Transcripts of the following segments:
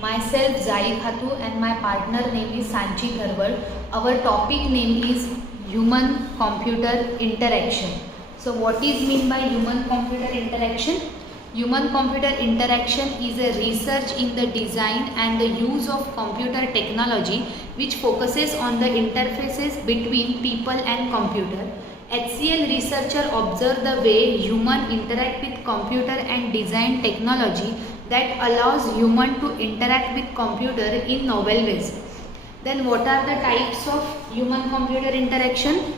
Myself Zai Khatu and my partner name is Sanchi Tharwal. Our topic name is human computer interaction. So what is mean by human computer interaction? Human computer interaction is a research in the design and the use of computer technology which focuses on the interfaces between people and computer. HCL researcher observed the way human interact with computer and design technology that allows human to interact with computer in novel ways. Then what are the types of human computer interaction?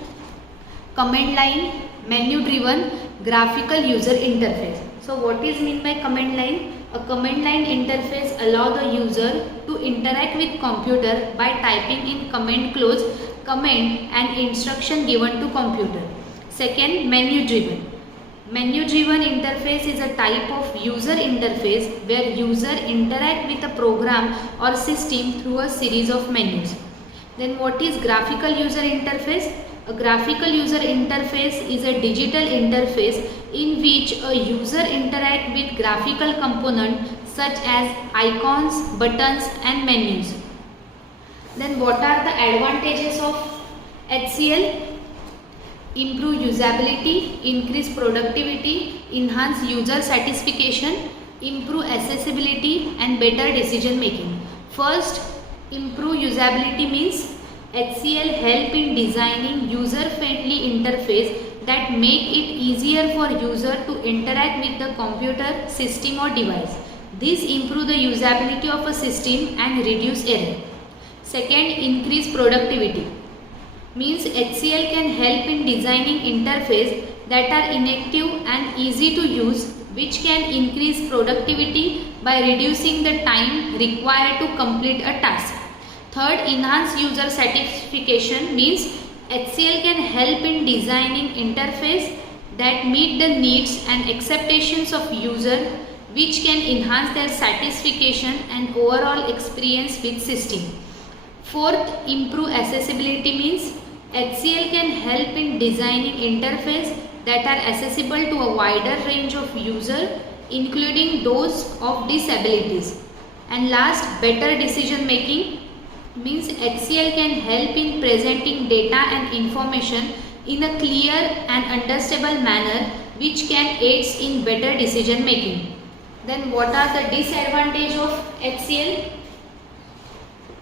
Command line, menu driven, graphical user interface. So what is mean by command line? A command line interface allow the user to interact with computer by typing in command clause, command and instruction given to computer. Second, menu driven. Menu driven interface is a type of user interface where user interact with a program or system through a series of menus. Then what is graphical user interface? A graphical user interface is a digital interface in which a user interact with graphical component such as icons, buttons and menus. Then what are the advantages of HCL? Improve usability, increase productivity, enhance user satisfaction, improve accessibility and better decision making. First, improve usability means HCL help in designing user-friendly interface that make it easier for user to interact with the computer, system or device. This improve the usability of a system and reduce error. Second, increase productivity. Means HCL can help in designing interface that are intuitive and easy to use, which can increase productivity by reducing the time required to complete a task. Third, enhance user satisfaction means HCL can help in designing interface that meet the needs and expectations of user, which can enhance their satisfaction and overall experience with system. Fourth, improve accessibility means HCL can help in designing interface that are accessible to a wider range of users, including those of disabilities. And last, better decision making means HCL can help in presenting data and information in a clear and understandable manner, which can aid in better decision making. Then what are the disadvantages of HCL?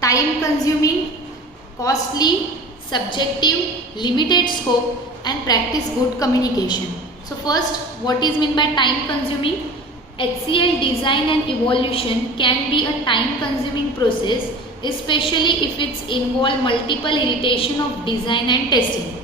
Time consuming, costly, subjective, limited scope and practice good communication. So first, what is meant by time consuming? HCL design and evolution can be a time consuming process, especially if it's involve multiple iteration of design and testing.